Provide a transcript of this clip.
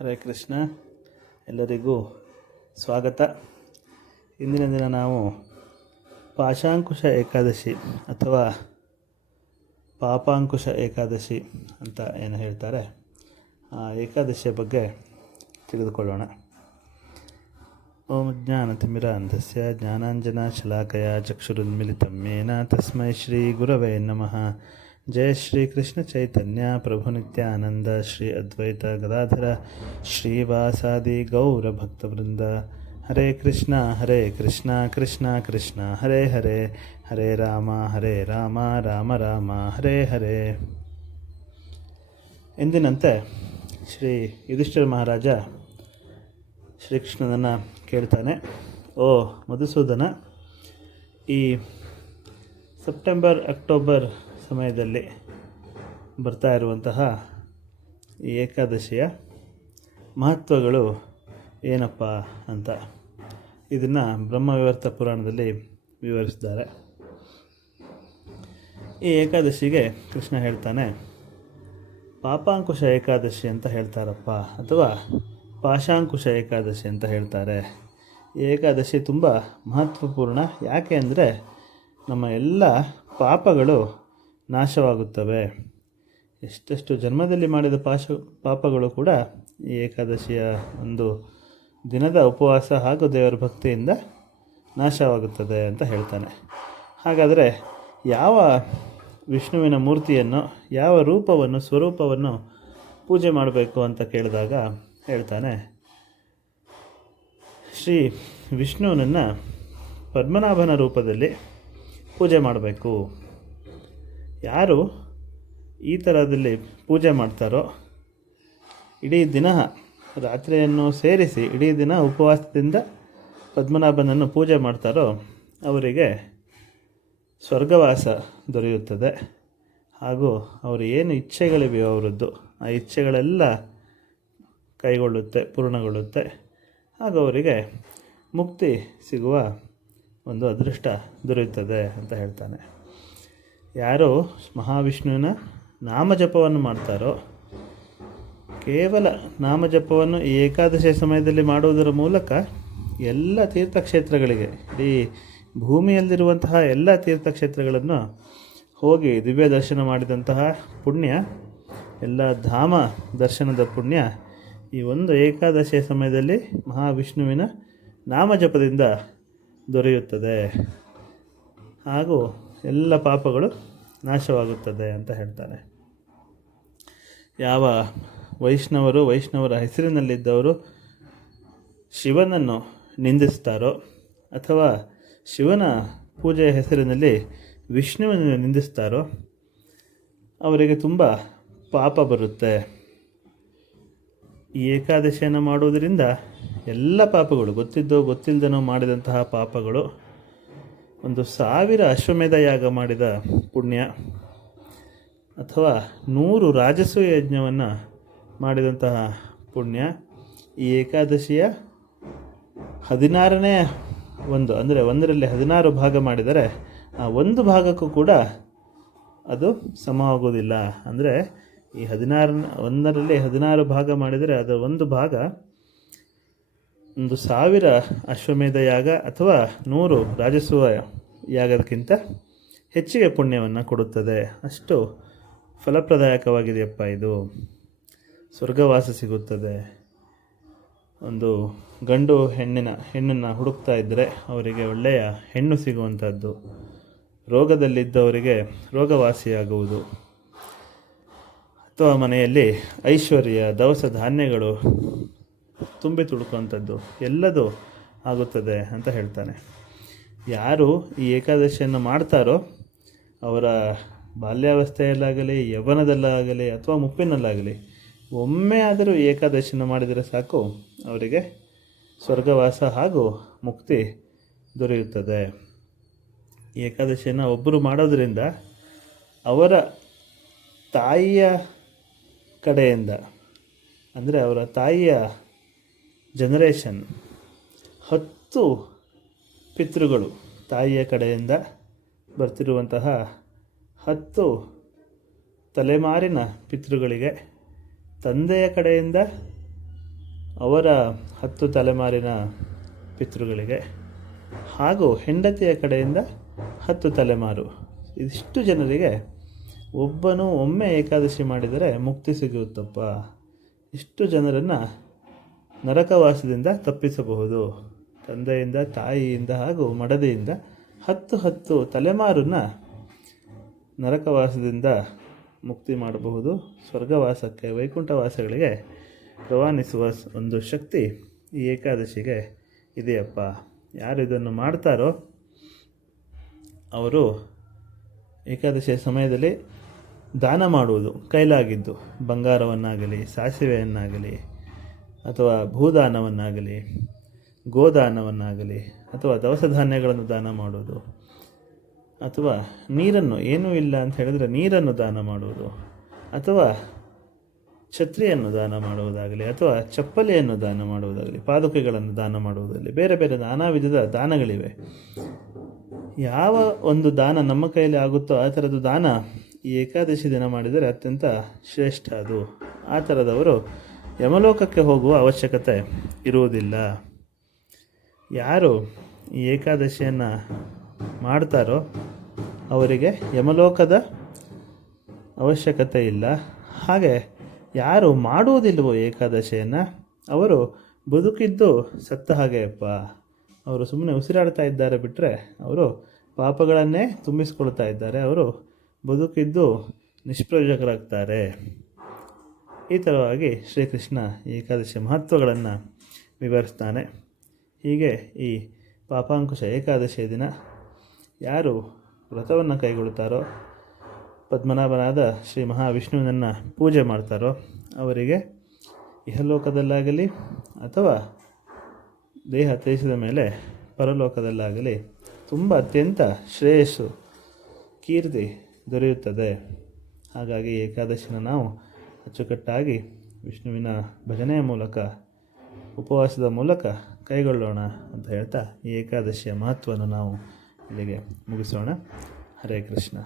ಹರೇ ಕೃಷ್ಣ. ಎಲ್ಲರಿಗೂ ಸ್ವಾಗತ. ಇಂದಿನ ದಿನ ನಾವು ಪಾಶಾಂಕುಶ ಏಕಾದಶಿ ಅಥವಾ ಪಾಪಾಂಕುಶ ಏಕಾದಶಿ ಅಂತ ಏನು ಹೇಳ್ತಾರೆ, ಆ ಏಕಾದಶಿಯ ಬಗ್ಗೆ ತಿಳಿದುಕೊಳ್ಳೋಣ. ಓಂ ಜ್ಞಾನತಿಮಿರಾಂಧಸ್ಯ ಜ್ಞಾನಾಂಜನಶಲಾಕಯ ಚಕ್ಷುರುನ್ಮಿಲಿತಂ ಯೇನ ತಸ್ಮೈ ಶ್ರೀ ಗುರವೇ ನಮಃ. ಜಯ ಶ್ರೀ ಕೃಷ್ಣ ಚೈತನ್ಯ ಪ್ರಭು ನಿತ್ಯಾನಂದ ಶ್ರೀ ಅದ್ವೈತ ಗದಾಧರ ಶ್ರೀವಾಸಾದಿ ಗೌರ ಭಕ್ತವೃಂದ. ಹರೇ ಕೃಷ್ಣ ಕೃಷ್ಣ ಕೃಷ್ಣ ಹರೇ ಹರೇ, ಹರೇ ರಾಮ ರಾಮ ರಾಮ ಹರೇ ಹರೇ. ಎಂದಿನಂತೆ ಶ್ರೀ ಯುಧಿಷ್ಠಿರ ಮಹಾರಾಜ ಶ್ರೀಕೃಷ್ಣನನ್ನು ಕೇಳ್ತಾನೆ, ಓ ಮಧುಸೂದನ, ಈ ಸೆಪ್ಟೆಂಬರ್ ಅಕ್ಟೋಬರ್ ಸಮಯದಲ್ಲಿ ಬರ್ತಾ ಇರುವಂತಹ ಈ ಏಕಾದಶಿಯ ಮಹತ್ವಗಳು ಏನಪ್ಪ ಅಂತ ಇದನ್ನು ಬ್ರಹ್ಮವಿವರ್ತ ಪುರಾಣದಲ್ಲಿ ವಿವರಿಸಿದ್ದಾರೆ. ಈ ಏಕಾದಶಿಗೆ ಕೃಷ್ಣ ಹೇಳ್ತಾನೆ, ಪಾಪಾಂಕುಶ ಏಕಾದಶಿ ಅಂತ ಹೇಳ್ತಾರಪ್ಪ, ಅಥವಾ ಪಾಶಾಂಕುಶ ಏಕಾದಶಿ ಅಂತ ಹೇಳ್ತಾರೆ. ಈ ಏಕಾದಶಿ ತುಂಬ ಮಹತ್ವಪೂರ್ಣ. ಯಾಕೆ ಅಂದರೆ ನಮ್ಮ ಎಲ್ಲ ಪಾಪಗಳು ನಾಶವಾಗುತ್ತವೆ. ಎಷ್ಟೆಷ್ಟು ಜನ್ಮದಲ್ಲಿ ಮಾಡಿದ ಪಾಪಗಳು ಕೂಡ ಈ ಏಕಾದಶಿಯ ಒಂದು ದಿನದ ಉಪವಾಸ ಹಾಗೂ ದೇವರ ಭಕ್ತಿಯಿಂದ ನಾಶವಾಗುತ್ತದೆ ಅಂತ ಹೇಳ್ತಾನೆ. ಹಾಗಾದರೆ ಯಾವ ವಿಷ್ಣುವಿನ ಮೂರ್ತಿಯನ್ನು, ಯಾವ ರೂಪವನ್ನು, ಸ್ವರೂಪವನ್ನು ಪೂಜೆ ಮಾಡಬೇಕು ಅಂತ ಕೇಳಿದಾಗ ಹೇಳ್ತಾನೆ, ಶ್ರೀ ವಿಷ್ಣುವನನ್ನು ಪದ್ಮನಾಭನ ರೂಪದಲ್ಲಿ ಪೂಜೆ ಮಾಡಬೇಕು. ಯಾರು ಈ ಥರದಲ್ಲಿ ಪೂಜೆ ಮಾಡ್ತಾರೋ, ಇಡೀ ದಿನ ರಾತ್ರಿಯನ್ನು ಸೇರಿಸಿ ಇಡೀ ದಿನ ಉಪವಾಸದಿಂದ ಪದ್ಮನಾಭನನ್ನು ಪೂಜೆ ಮಾಡ್ತಾರೋ ಅವರಿಗೆ ಸ್ವರ್ಗವಾಸ ದೊರೆಯುತ್ತದೆ. ಹಾಗೂ ಅವರು ಏನು ಇಚ್ಛೆಗಳಿವೆಯೋ ಅವರದ್ದು, ಆ ಇಚ್ಛೆಗಳೆಲ್ಲ ಕೈಗೊಳ್ಳುತ್ತೆ, ಪೂರ್ಣಗೊಳ್ಳುತ್ತೆ. ಹಾಗೂ ಅವರಿಗೆ ಮುಕ್ತಿ ಸಿಗುವ ಒಂದು ಅದೃಷ್ಟ ದೊರೆಯುತ್ತದೆ ಅಂತ ಹೇಳ್ತಾನೆ. ಯಾರು ಮಹಾವಿಷ್ಣುವಿನ ನಾಮಜಪವನ್ನು ಮಾಡ್ತಾರೋ, ಕೇವಲ ನಾಮಜಪವನ್ನು ಈ ಏಕಾದಶಿಯ ಸಮಯದಲ್ಲಿ ಮಾಡುವುದರ ಮೂಲಕ ಎಲ್ಲ ತೀರ್ಥಕ್ಷೇತ್ರಗಳಿಗೆ, ಇಡೀ ಭೂಮಿಯಲ್ಲಿರುವಂತಹ ಎಲ್ಲ ತೀರ್ಥಕ್ಷೇತ್ರಗಳನ್ನು ಹೋಗಿ ದಿವ್ಯ ದರ್ಶನ ಮಾಡಿದಂತಹ ಪುಣ್ಯ, ಎಲ್ಲ ಧಾಮ ದರ್ಶನದ ಪುಣ್ಯ ಈ ಒಂದು ಏಕಾದಶಿಯ ಸಮಯದಲ್ಲಿ ಮಹಾವಿಷ್ಣುವಿನ ನಾಮಜಪದಿಂದ ದೊರೆಯುತ್ತದೆ. ಹಾಗೂ ಎಲ್ಲ ಪಾಪಗಳು ನಾಶವಾಗುತ್ತದೆ ಅಂತ ಹೇಳ್ತಾನೆ. ಯಾವ ವೈಷ್ಣವರ ಹೆಸರಿನಲ್ಲಿದ್ದವರು ಶಿವನನ್ನು ನಿಂದಿಸ್ತಾರೋ, ಅಥವಾ ಶಿವನ ಪೂಜೆಯ ಹೆಸರಿನಲ್ಲಿ ವಿಷ್ಣುವನ್ನು ನಿಂದಿಸ್ತಾರೋ ಅವರಿಗೆ ತುಂಬ ಪಾಪ ಬರುತ್ತೆ. ಈ ಏಕಾದಶಿಯನ್ನು ಮಾಡುವುದರಿಂದ ಎಲ್ಲ ಪಾಪಗಳು, ಗೊತ್ತಿದ್ದೋ ಗೊತ್ತಿಲ್ಲದನೋ ಮಾಡಿದಂತಹ ಪಾಪಗಳು, 1000 ಅಶ್ವಮೇಧ ಯಾಗ ಮಾಡಿದ ಪುಣ್ಯ, ಅಥವಾ 100 ರಾಜಸೂಯ ಯಜ್ಞವನ್ನು ಮಾಡಿದಂತಹ ಪುಣ್ಯ, ಈ ಏಕಾದಶಿಯ 16ನೇ ಒಂದು, ಅಂದರೆ 1ರಲ್ಲಿ 16 ಭಾಗ ಮಾಡಿದರೆ ಆ ಒಂದು ಭಾಗಕ್ಕೂ ಕೂಡ ಅದು ಸಮವಾಗುವುದಿಲ್ಲ. ಅಂದರೆ ಈ 1ರಲ್ಲಿ 16 ಭಾಗ ಮಾಡಿದರೆ ಅದರ ಒಂದು ಭಾಗ 1000 ಅಶ್ವಮೇಧ ಯಾಗ ಅಥವಾ 100 ರಾಜಸೂಯ ಯಾಗದಕ್ಕಿಂತ ಹೆಚ್ಚಿಗೆ ಪುಣ್ಯವನ್ನು ಕೊಡುತ್ತದೆ. ಅಷ್ಟು ಫಲಪ್ರದಾಯಕವಾಗಿದೆಯಪ್ಪ ಇದು. ಸ್ವರ್ಗವಾಸ ಸಿಗುತ್ತದೆ. ಒಂದು ಗಂಡು ಹೆಣ್ಣನ್ನು ಹುಡುಕ್ತಾ ಇದ್ದರೆ ಅವರಿಗೆ ಒಳ್ಳೆಯ ಹೆಣ್ಣು ಸಿಗುವಂಥದ್ದು, ರೋಗದಲ್ಲಿದ್ದವರಿಗೆ ರೋಗವಾಸಿಯಾಗುವುದು, ಅಥವಾ ಮನೆಯಲ್ಲಿ ಐಶ್ವರ್ಯ, ದವಸ ಧಾನ್ಯಗಳು ತುಂಬಿ ತುಳುಕುವಂಥದ್ದು ಎಲ್ಲದೂ ಆಗುತ್ತದೆ ಅಂತ ಹೇಳ್ತಾನೆ. ಯಾರು ಈ ಏಕಾದಶಿಯನ್ನು ಮಾಡ್ತಾರೋ ಅವರ ಬಾಲ್ಯಾವಸ್ಥೆಯಲ್ಲಾಗಲಿ, ಯೌವನದಲ್ಲಾಗಲಿ, ಅಥವಾ ಮುಪ್ಪಿನಲ್ಲಾಗಲಿ ಒಮ್ಮೆ ಆದರೂ ಈ ಏಕಾದಶಿಯನ್ನು ಮಾಡಿದರೆ ಸಾಕು, ಅವರಿಗೆ ಸ್ವರ್ಗವಾಸ ಹಾಗೂ ಮುಕ್ತಿ ದೊರೆಯುತ್ತದೆ. ಈ ಏಕಾದಶಿಯನ್ನು ಒಬ್ಬರು ಮಾಡೋದರಿಂದ ಅವರ ತಾಯಿಯ ಕಡೆಯಿಂದ, ಅಂದರೆ ಅವರ ತಾಯಿಯ ಜನರೇಷನ್ 10 ಪಿತೃಗಳು, ತಾಯಿಯ ಕಡೆಯಿಂದ ಬರ್ತಿರುವಂತಹ 10 ತಲೆಮಾರಿನ ಪಿತೃಗಳಿಗೆ ತಂದೆಯ ಕಡೆಯಿಂದ ಅವರ 10 ತಲೆಮಾರಿನ ಪಿತೃಗಳಿಗೆ ಹಾಗೂ ಹೆಂಡತಿಯ ಕಡೆಯಿಂದ 10 ತಲೆಮಾರು, ಇದಿಷ್ಟು ಜನರಿಗೆ ಒಬ್ಬನು ಒಮ್ಮೆ ಏಕಾದಶಿ ಮಾಡಿದರೆ ಮುಕ್ತಿ ಸಿಗುತ್ತಪ್ಪ. ಇಷ್ಟು ಜನರನ್ನು ನರಕವಾಸದಿಂದ ತಪ್ಪಿಸಬಹುದು. ತಂದೆಯಿಂದ, ತಾಯಿಯಿಂದ ಹಾಗೂ ಮಡದಿಯಿಂದ 10 ತಲೆಮಾರನ್ನು ನರಕವಾಸದಿಂದ ಮುಕ್ತಿ ಮಾಡಬಹುದು. ಸ್ವರ್ಗವಾಸಕ್ಕೆ, ವೈಕುಂಠವಾಸಗಳಿಗೆ ರವಾನಿಸುವ ಒಂದು ಶಕ್ತಿ ಈ ಏಕಾದಶಿಗೆ ಇದೆಯಪ್ಪ. ಯಾರು ಇದನ್ನು ಮಾಡ್ತಾರೋ ಅವರು ಏಕಾದಶಿಯ ಸಮಯದಲ್ಲಿ ದಾನ ಮಾಡುವುದು, ಕೈಲಾಗಿದ್ದು ಬಂಗಾರವನ್ನಾಗಲಿ, ಸಾಸಿವೆಯನ್ನಾಗಲಿ, ಅಥವಾ ಭೂದಾನವನ್ನಾಗಲಿ, ಗೋದಾನವನ್ನಾಗಲಿ, ಅಥವಾ ದವಸ ಧಾನ್ಯಗಳನ್ನು ದಾನ ಮಾಡುವುದು, ಅಥವಾ ನೀರನ್ನು, ಏನೂ ಇಲ್ಲ ಅಂತ ಹೇಳಿದರೆ ನೀರನ್ನು ದಾನ ಮಾಡುವುದು, ಅಥವಾ ಛತ್ರಿಯನ್ನು ದಾನ ಮಾಡುವುದಾಗಲಿ, ಅಥವಾ ಚಪ್ಪಲಿಯನ್ನು ದಾನ ಮಾಡುವುದಾಗಲಿ, ಪಾದುಕೆಗಳನ್ನು ದಾನ ಮಾಡುವುದಾಗಲಿ, ಬೇರೆ ಬೇರೆ ನಾನಾ ವಿಧದ ದಾನಗಳಿವೆ. ಯಾವ ಒಂದು ದಾನ ನಮ್ಮ ಕೈಯಲ್ಲಿ ಆಗುತ್ತೋ ಆ ಥರದ ದಾನ ಈ ಏಕಾದಶಿ ದಿನ ಮಾಡಿದರೆ ಅತ್ಯಂತ ಶ್ರೇಷ್ಠ. ಅದು ಆ ಥರದವರು ಯಮಲೋಕಕ್ಕೆ ಹೋಗುವ ಅವಶ್ಯಕತೆ ಇರುವುದಿಲ್ಲ. ಯಾರು ಈ ಏಕಾದಶಿಯನ್ನು ಮಾಡ್ತಾರೋ ಅವರಿಗೆ ಯಮಲೋಕದ ಅವಶ್ಯಕತೆ ಇಲ್ಲ. ಹಾಗೆ ಯಾರು ಮಾಡುವುದಿಲ್ಲವೋ ಏಕಾದಶಿಯನ್ನು ಅವರು ಬದುಕಿದ್ದು ಸತ್ತ ಹಾಗೆಯಪ್ಪ. ಅವರು ಸುಮ್ಮನೆ ಉಸಿರಾಡ್ತಾ ಇದ್ದಾರೆ ಬಿಟ್ಟರೆ ಅವರು ಪಾಪಗಳನ್ನೇ ತುಂಬಿಸ್ಕೊಳ್ತಾ ಇದ್ದಾರೆ. ಅವರು ಬದುಕಿದ್ದು ನಿಷ್ಪ್ರಯೋಜಕರಾಗ್ತಾರೆ. ಈ ಥರವಾಗಿ ಶ್ರೀಕೃಷ್ಣ ಏಕಾದಶಿಯ ಮಹತ್ವಗಳನ್ನು ವಿವರಿಸ್ತಾನೆ. ಹೀಗೆ ಈ ಪಾಪಾಂಕುಶ ಏಕಾದಶಿಯ ದಿನ ಯಾರು ವ್ರತವನ್ನು ಕೈಗೊಳ್ತಾರೋ, ಪದ್ಮನಾಭನಾದ ಶ್ರೀ ಮಹಾವಿಷ್ಣುವಿನನ್ನು ಪೂಜೆ ಮಾಡ್ತಾರೋ ಅವರಿಗೆ ಇಹಲೋಕದಲ್ಲಾಗಲಿ ಅಥವಾ ದೇಹ ತ್ಯಜಿಸಿದ ಮೇಲೆ ಪರಲೋಕದಲ್ಲಾಗಲಿ ತುಂಬ ಅತ್ಯಂತ ಶ್ರೇಯಸ್ಸು, ಕೀರ್ತಿ ದೊರೆಯುತ್ತದೆ. ಹಾಗಾಗಿ ಏಕಾದಶಿನ ನಾವು ಅಚ್ಚುಕಟ್ಟಾಗಿ ವಿಷ್ಣುವಿನ ಭಜನೆಯ ಮೂಲಕ, ಉಪವಾಸದ ಮೂಲಕ ಕೈಗೊಳ್ಳೋಣ ಅಂತ ಹೇಳ್ತಾ ಈ ಏಕಾದಶಿಯ ಮಹತ್ವವನ್ನು ನಾವು ಇಲ್ಲಿಗೆ ಮುಗಿಸೋಣ. ಹರೇ ಕೃಷ್ಣ.